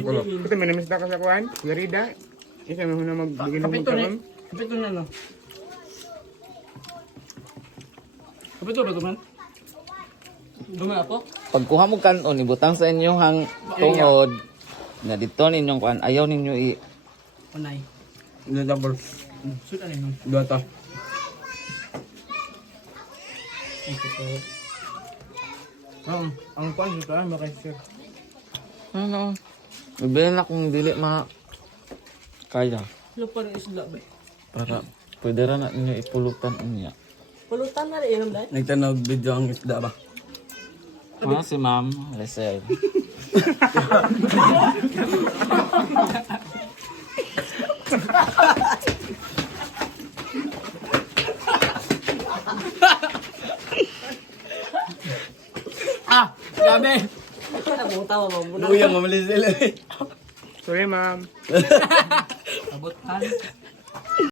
Ito, manamis na ka sa kuhan. Garida. Isa mo na magbigay ng magkaroon. Kapito na no. Kapito ba ito man? Dumi ako? Pagkuha mo kanon, ibutang sa inyong hang tungod. Na dito ninyong kuan, ayaw ninyo Unay. Double. Shoot ano yun? Dua ta. Ang kwan dito ay makasir. ano. Bibili na kung dili kaya. Lupa rin isla ba? Para pwede ra na ninyo ipulutan niya. Pulutan na rin dahil. Nagtanaw video ang isda ba? Si Ma'am Lisel. Grabe! Nabuta mo muna. Luyang mamalis sila eh. Sorry, ma'am. Abutan.